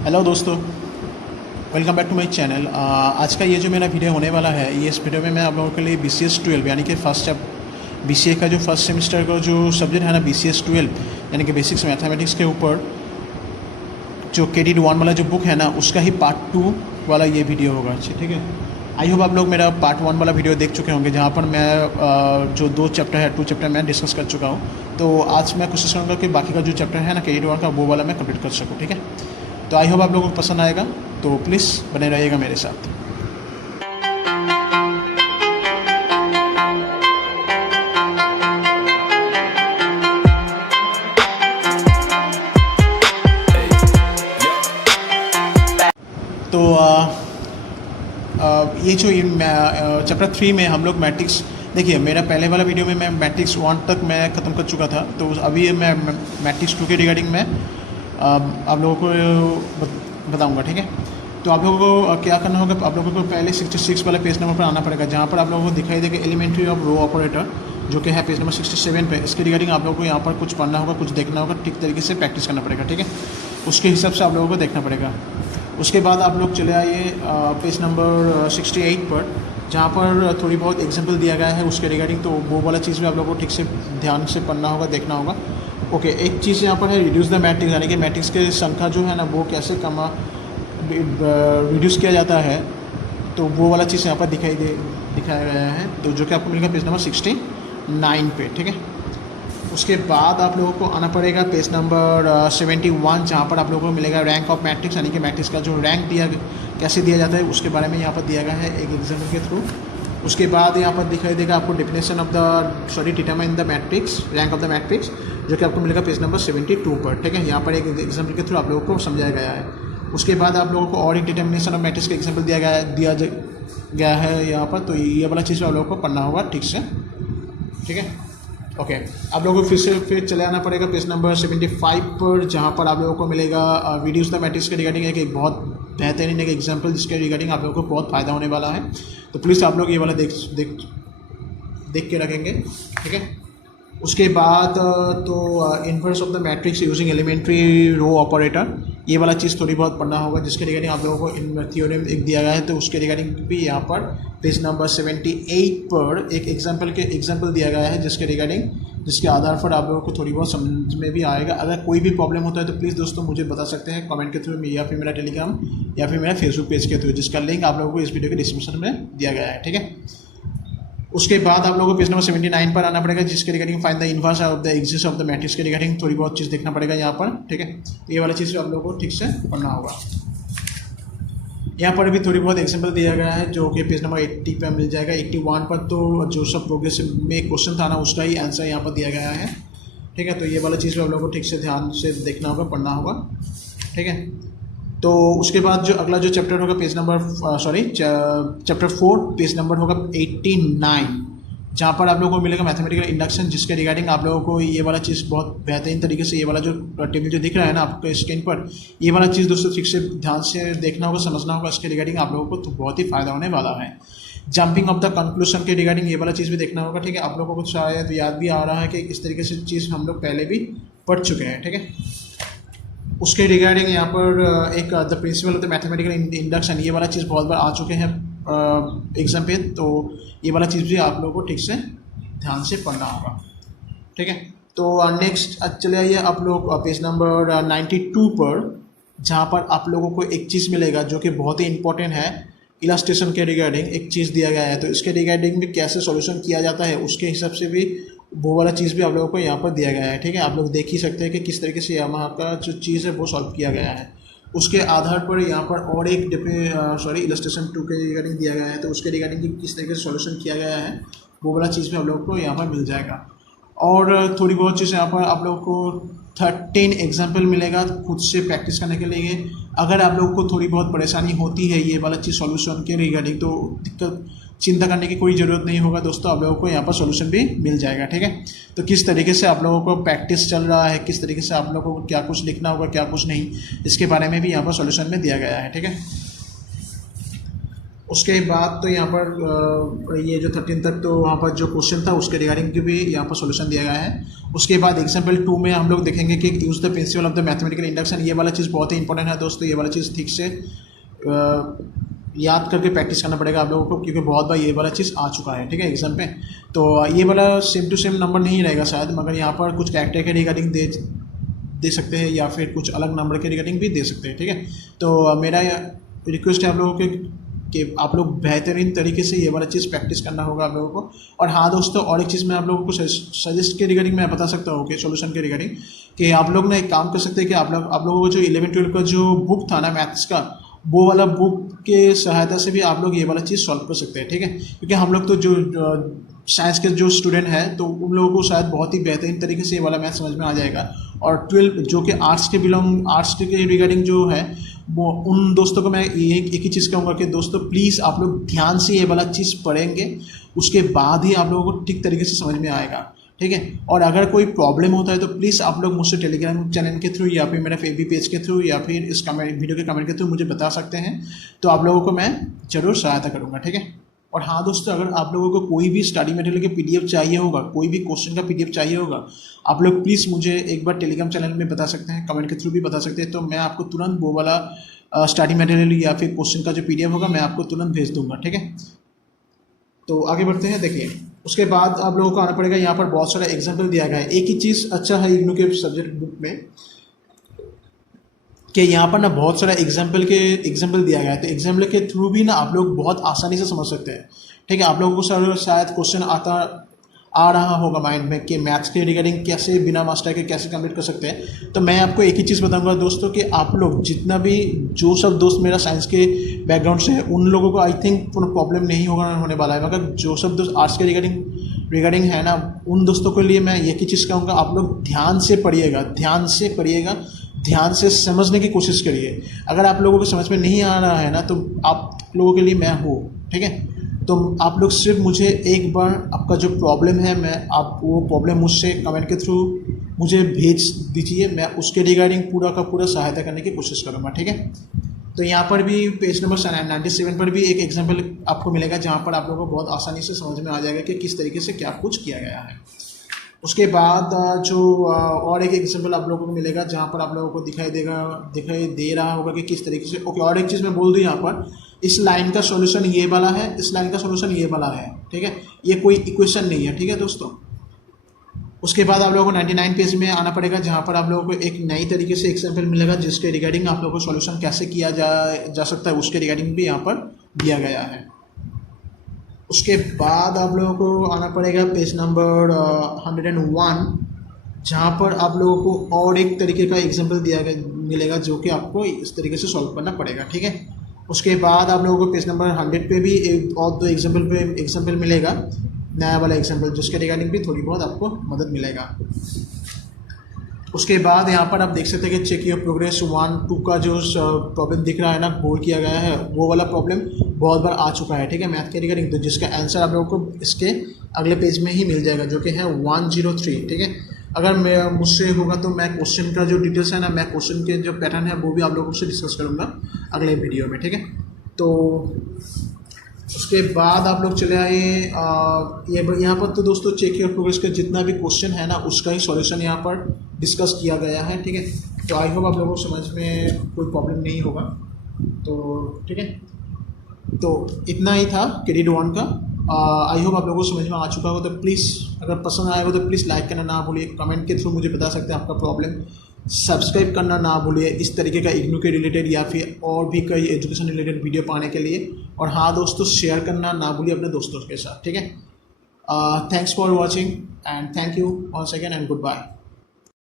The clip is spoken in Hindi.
हेलो दोस्तों, welcome back to my channel. आज का ये जो मेरा वीडियो होने वाला है, ये इस वीडियो में मैं आप लोगों के लिए BCS 12 यानी कि BCA का जो फर्स्ट सेमेस्टर का जो सब्जेक्ट है ना, BCS 12 यानी कि बेसिक्स मैथमेटिक्स के ऊपर जो क्रेडिट 1 वाला जो बुक है ना, उसका ही पार्ट 2 वाला ये वीडियो होगा। ठीक है, आई होप आप लोग मेरा पार्ट 1 वाला वीडियो देख चुके होंगे, जहाँ पर मैं जो 2 चैप्टर मैं डिस्कस कर चुका हूँ। तो आज मैं कोशिश करूँगा कि बाकी का जो चैप्टर है ना क्रेडिट 1 का, वो वाला मैं कंप्लीट कर सकूँ। ठीक है, तो आई होप आप लोगों को पसंद आएगा, तो प्लीज़ बने रहिएगा मेरे साथ। तो ये जो चैप्टर 3 में हम लोग मैट्रिक्स, देखिए मेरा पहले वाला वीडियो में मैं मैट्रिक्स 1 तक मैं ख़त्म कर चुका था। तो अभी मैं मैट्रिक्स 2 के रिगार्डिंग में आप लोगों को बताऊंगा। ठीक है, तो आप लोगों को क्या करना होगा, आप लोगों को पहले 66 वाले पेज नंबर पर आना पड़ेगा, जहाँ पर आप लोगों को दिखाई देगा एलिमेंट्री ऑफ रो ऑपरेटर, जो कि है पेज नंबर 67 पे। इसके रिगार्डिंग आप लोगों को यहाँ पर कुछ पढ़ना होगा, कुछ देखना होगा, ठीक तरीके से प्रैक्टिस करना पड़ेगा। ठीक है, उसके हिसाब से आप लोगों को देखना पड़ेगा। उसके बाद आप लोग चले आइए पेज नंबर 68 पर, जहाँ पर थोड़ी बहुत एग्जाम्पल दिया गया है उसके रिगार्डिंग। तो वो वाला चीज़ भी आप लोगों को ठीक से ध्यान से पढ़ना होगा, देखना होगा। ओके, एक चीज़ यहाँ पर है रिड्यूस द मैट्रिक्स, यानी कि मैट्रिक्स के संख्या जो है ना, वो कैसे रिड्यूस किया जाता है। तो वो वाला चीज़ यहाँ पर दिखाया गया है, तो जो कि आपको मिलेगा पेज नंबर 69 पे। ठीक है, उसके बाद आप लोगों को आना पड़ेगा पेज नंबर 71, जहाँ पर आप लोगों को मिलेगा रैंक ऑफ मैट्रिक्स, यानी कि मैट्रिक्स का जो रैंक कैसे दिया जाता है उसके बारे में यहाँ पर दिया गया है एक एग्जाम्पल के थ्रू। उसके बाद यहाँ पर दिखाई देगा आपको definition of determine the matrix, rank of the matrix, जो कि आपको मिलेगा पेज नंबर 72 पर। ठीक है, यहाँ पर एक एग्जाम्पल के थ्रू आप लोगों को समझाया गया है। उसके बाद आप लोगों को और एक डिटर्मिनेशन ऑफ मैट्रिक्स का एग्जाम्पल दिया गया है यहाँ पर। तो ये वाला चीज़ आप लोगों को पढ़ना होगा ठीक से। ठीक है, ओके, आप लोगों को फिर चले आना पड़ेगा पेज नंबर 75 पर, जहाँ पर आप लोगों को मिलेगा रिड्यूस द मैट्रिक्स के रिगार्डिंग एक बहुत बेहतरीन एक एग्जाम्पल, जिसके रिगार्डिंग आप लोगों को बहुत फ़ायदा होने वाला है। तो प्लीज़ आप लोग ये वाला देख के रखेंगे। ठीक है, उसके बाद तो inverse of the matrix using elementary row operator, ये वाला चीज़ थोड़ी बहुत पढ़ना होगा, जिसके रिगार्डिंग आप लोगों को इन थ्योरम एक दिया गया है। तो उसके रिगार्डिंग भी यहाँ पर पेज नंबर 78 पर एक एग्जाम्पल दिया गया है, जिसके आधार पर आप लोगों को थोड़ी बहुत समझ में भी आएगा। अगर कोई भी प्रॉब्लम होता है तो प्लीज़ दोस्तों मुझे बता सकते हैं कमेंट के थ्रू, या फिर मेरा टेलीग्राम या फिर मेरा फेसबुक पेज के थ्रू, जिसका लिंक आप लोगों को इस वीडियो के डिस्क्रिप्शन में दिया गया है। ठीक है, उसके बाद आप लोगों को पेज नंबर 79 पर आना पड़ेगा, जिसके regarding find the inverse of the axis of the matrix के रिगार्डिंग थोड़ी बहुत चीज़ देखना पड़ेगा यहाँ पर। ठीक है, तो ये वाला चीज़ आप लोगों को ठीक से पढ़ना होगा। यहाँ पर भी थोड़ी बहुत एग्जाम्पल दिया गया है, जो कि पेज नंबर 80 पे मिल जाएगा। 81 पर तो जो सब प्रोग्रेस में क्वेश्चन था ना, उसका ही आंसर यहाँ पर दिया गया है। ठीक है, तो ये वाला चीज़ भी आप लोगों को ठीक से ध्यान से देखना होगा, पढ़ना होगा। ठीक है, तो उसके बाद जो अगला जो चैप्टर होगा चैप्टर 4 पेज नंबर होगा 89, जहाँ पर आप लोगों को मिलेगा मैथमेटिकल इंडक्शन, जिसके रिगार्डिंग आप लोगों को ये वाला चीज़ बहुत बेहतरीन तरीके से, ये वाला जो टेबल जो दिख रहा है ना आपको स्क्रीन पर, ये वाला चीज़ दोस्तों ठीक से ध्यान से देखना होगा, समझना होगा। इसके रिगार्डिंग आप लोगों को तो बहुत ही फायदा होने वाला है। जंपिंग ऑफ द कंक्लूजन के रिगार्डिंग ये वाला चीज़ भी देखना होगा। ठीक है, आप लोगों को शायद याद भी आ रहा है कि इस तरीके से चीज़ हम लोग पहले भी पढ़ चुके हैं। ठीक है, उसके रिगार्डिंग यहाँ पर एक the principle of the mathematical induction, ये वाला चीज़ बहुत बार आ चुके हैं एग्जाम पे। तो ये वाला चीज़ भी आप लोगों को ठीक से ध्यान से पढ़ना होगा। ठीक है, तो नेक्स्ट चले आइए आप लोग पेज नंबर 92 पर, जहाँ पर आप लोगों को एक चीज़ मिलेगा जो कि बहुत ही इंपॉर्टेंट है। इलास्ट्रेशन के रिगार्डिंग एक चीज़ दिया गया है, तो इसके रिगार्डिंग भी कैसे सॉल्यूशन किया जाता है उसके हिसाब से भी वो वाला चीज़ भी आप लोगों को यहाँ पर दिया गया है। ठीक है, आप लोग देख ही सकते हैं कि किस तरीके से यहाँ का जो चीज़ है वो सॉल्व किया गया है। उसके आधार पर यहाँ पर और एक इलस्ट्रेशन 2 के रिगार्डिंग दिया गया है, तो उसके रिगार्डिंग किस तरीके से सॉल्यूशन किया गया है वो वाला चीज़ भी आप लोगों को यहाँ पर मिल जाएगा। और थोड़ी बहुत चीज़ यहाँ पर आप लोगों को 13 एग्जाम्पल मिलेगा खुद से प्रैक्टिस करने के लिए। अगर आप लोगों को थोड़ी बहुत परेशानी होती है ये वाला चीज़ सॉल्यूशन के रिगार्डिंग, तो चिंता करने की कोई ज़रूरत नहीं होगा दोस्तों, आप लोगों को यहाँ पर सॉल्यूशन भी मिल जाएगा। ठीक है, तो किस तरीके से आप लोगों को प्रैक्टिस चल रहा है, किस तरीके से आप लोगों को क्या कुछ लिखना होगा क्या कुछ नहीं, इसके बारे में भी यहाँ पर सॉल्यूशन में दिया गया है। ठीक है, उसके बाद तो यहाँ पर ये जो 13 तक तो वहाँ पर जो क्वेश्चन था उसके रिगार्डिंग की भी यहाँ पर सॉल्यूशन दिया गया है। उसके बाद एग्जाम्पल 2 में हम लोग देखेंगे कि use the principle of the mathematical induction. ये वाला चीज़ बहुत ही इंपॉर्टेंट है दोस्तों, ये वाला चीज़ ठीक से याद करके प्रैक्टिस करना पड़ेगा आप लोगों को, क्योंकि बहुत बार ये वाला चीज़ आ चुका है, ठीक है, एग्जाम पे। तो ये वाला सेम टू सेम नंबर नहीं रहेगा शायद, मगर यहाँ पर कुछ कैरेक्टर के रिगार्डिंग दे सकते हैं या फिर कुछ अलग नंबर के रिगार्डिंग भी दे सकते हैं, ठीक है। तो मेरा रिक्वेस्ट है आप लोगों के कि आप लोग बेहतरीन तरीके से ये वाला चीज़ प्रैक्टिस करना होगा आप लोगों को। और हाँ दोस्तों, और एक चीज़ मैं आप लोगों को सजेस्ट के रिगार्डिंग मैं बता सकता हूँ कि सॉल्यूशन के रिगार्डिंग कि आप लोग ना एक काम कर सकते हैं कि आप लोगों को जो 11-12 का जो बुक था ना मैथ्स का, वो वाला बुक के सहायता से भी आप लोग ये वाला चीज़ सॉल्व कर सकते हैं, ठीक है। क्योंकि हम लोग तो जो साइंस के जो स्टूडेंट हैं तो उन लोगों को शायद बहुत ही बेहतरीन तरीके से ये वाला मैथ समझ में आ जाएगा। और 12 जो कि आर्ट्स के रिगार्डिंग जो है वो उन दोस्तों को मैं एक ही चीज़ कहूँगा कि दोस्तों प्लीज़ आप लोग ध्यान से ये वाला चीज़ पढ़ेंगे, उसके बाद ही आप लोगों को ठीक तरीके से समझ में आएगा, ठीक है। और अगर कोई प्रॉब्लम होता है तो प्लीज़ आप लोग मुझसे टेलीग्राम चैनल के थ्रू या फिर मेरा फेसबुक पेज के थ्रू या फिर इस वीडियो के कमेंट के थ्रू मुझे बता सकते हैं, तो आप लोगों को मैं ज़रूर सहायता करूँगा, ठीक है। और हाँ दोस्तों, अगर आप लोगों को कोई भी स्टडी मटेरियल के PDF चाहिए होगा, कोई भी क्वेश्चन का PDF चाहिए होगा, आप लोग प्लीज़ मुझे एक बार टेलीग्राम चैनल में बता सकते हैं, कमेंट के थ्रू भी बता सकते हैं, तो मैं आपको तुरंत वो वाला स्टडी मटेरियल या फिर क्वेश्चन का जो PDF होगा मैं आपको तुरंत भेज दूंगा, ठीक है। तो आगे बढ़ते हैं। देखिए, उसके बाद आप लोगों को आना पड़ेगा, यहाँ पर बहुत सारा एग्जाम्पल दिया गया है। एक ही चीज़ अच्छा है इग्नू के सब्जेक्ट बुक में कि यहाँ पर ना बहुत सारा एग्जाम्पल दिया गया है, तो एग्जाम्पल के थ्रू भी ना आप लोग बहुत आसानी से समझ सकते हैं, ठीक है। आप लोगों को शायद क्वेश्चन आ रहा होगा माइंड में कि मैथ्स के रिगार्डिंग कैसे बिना मास्टर के कैसे कंप्लीट कर सकते हैं। तो मैं आपको एक ही चीज़ बताऊंगा दोस्तों कि आप लोग जितना भी जो सब दोस्त मेरा साइंस के बैकग्राउंड से है उन लोगों को आई थिंक कोई प्रॉब्लम नहीं होने वाला है, मगर जो सब दोस्त आर्ट्स के रिगार्डिंग है ना, उन दोस्तों के लिए मैं एक ही चीज़ कहूँगा, आप लोग ध्यान से पढ़िएगा, ध्यान से समझने की कोशिश करिए। अगर आप लोगों को समझ में नहीं आ रहा है ना, तो आप लोगों के लिए मैं हूँ, ठीक है। तो आप लोग सिर्फ मुझे एक बार आपका जो प्रॉब्लम है आप वो प्रॉब्लम मुझसे कमेंट के थ्रू मुझे भेज दीजिए, मैं उसके रिगार्डिंग पूरा का पूरा सहायता करने की कोशिश करूँगा, ठीक है। तो यहाँ पर भी पेज नंबर 97 पर भी एक एग्जाम्पल आपको मिलेगा, जहाँ पर आप लोगों को बहुत आसानी से समझ में आ जाएगा कि किस तरीके से क्या कुछ किया गया है। उसके बाद जो और एक एग्जाम्पल आप लोगों को मिलेगा, जहाँ पर आप लोगों को दिखाई दे रहा होगा कि किस तरीके से। ओके, और एक चीज़ मैं बोल दूँ यहाँ पर, इस लाइन का सॉल्यूशन ये वाला है, इस लाइन का सॉल्यूशन ये वाला है, ठीक है। ये कोई इक्वेशन नहीं है, ठीक है दोस्तों। उसके बाद आप लोगों को 99 पेज में आना पड़ेगा, जहाँ पर आप लोगों को एक नई तरीके से एग्जाम्पल मिलेगा, जिसके रिगार्डिंग आप लोगों को सॉल्यूशन कैसे किया जा सकता है उसके रिगार्डिंग भी यहाँ पर दिया गया है। उसके बाद आप लोगों को आना पड़ेगा पेज नंबर 101, जहाँ पर आप लोगों को और एक तरीके का एग्जाम्पल मिलेगा, जो कि आपको इस तरीके से सॉल्व करना पड़ेगा, ठीक है। उसके बाद आप लोगों को पेज नंबर 100 पे भी एक और दो एग्जाम्पल मिलेगा, नया वाला एग्जाम्पल, जिसके रिगार्डिंग भी थोड़ी बहुत आपको मदद मिलेगा। उसके बाद यहाँ पर आप देख सकते हैं कि चेक योर प्रोग्रेस 1-2 का जो प्रॉब्लम दिख रहा है ना, बोल किया गया है, वो वाला प्रॉब्लम बहुत बार आ चुका है, ठीक है, मैथ के रिगार्डिंग। तो जिसका आंसर आप लोगों को इसके अगले पेज में ही मिल जाएगा, जो कि है 103, ठीक है। अगर मुझसे होगा तो मैं क्वेश्चन का जो डिटेल्स है ना, मैं क्वेश्चन के जो पैटर्न है वो भी आप लोगों से डिस्कस करूँगा अगले वीडियो में, ठीक है। तो उसके बाद आप लोग चले आए यहाँ पर। तो दोस्तों चेक योर प्रोग्रेस का जितना भी क्वेश्चन है ना, उसका ही सॉल्यूशन यहाँ पर डिस्कस किया गया है, ठीक है। तो आई होप आप लोगों को समझ में कोई प्रॉब्लम नहीं होगा, तो ठीक है। तो इतना ही था क्रेडिट 1 का। आई होप आप लोगों को समझ में आ चुका होगा। तो प्लीज़ अगर पसंद आएगा तो प्लीज़ लाइक करना ना भूलिए, कमेंट के थ्रू मुझे बता सकते हैं आपका प्रॉब्लम, सब्सक्राइब करना ना भूलिए इस तरीके का इग्नू के रिलेटेड या फिर और भी कई एजुकेशन रिलेटेड वीडियो पाने के लिए। और हाँ दोस्तों, शेयर करना ना भूलिए अपने दोस्तों के साथ, ठीक है। Thanks for watching and thank you once again and goodbye.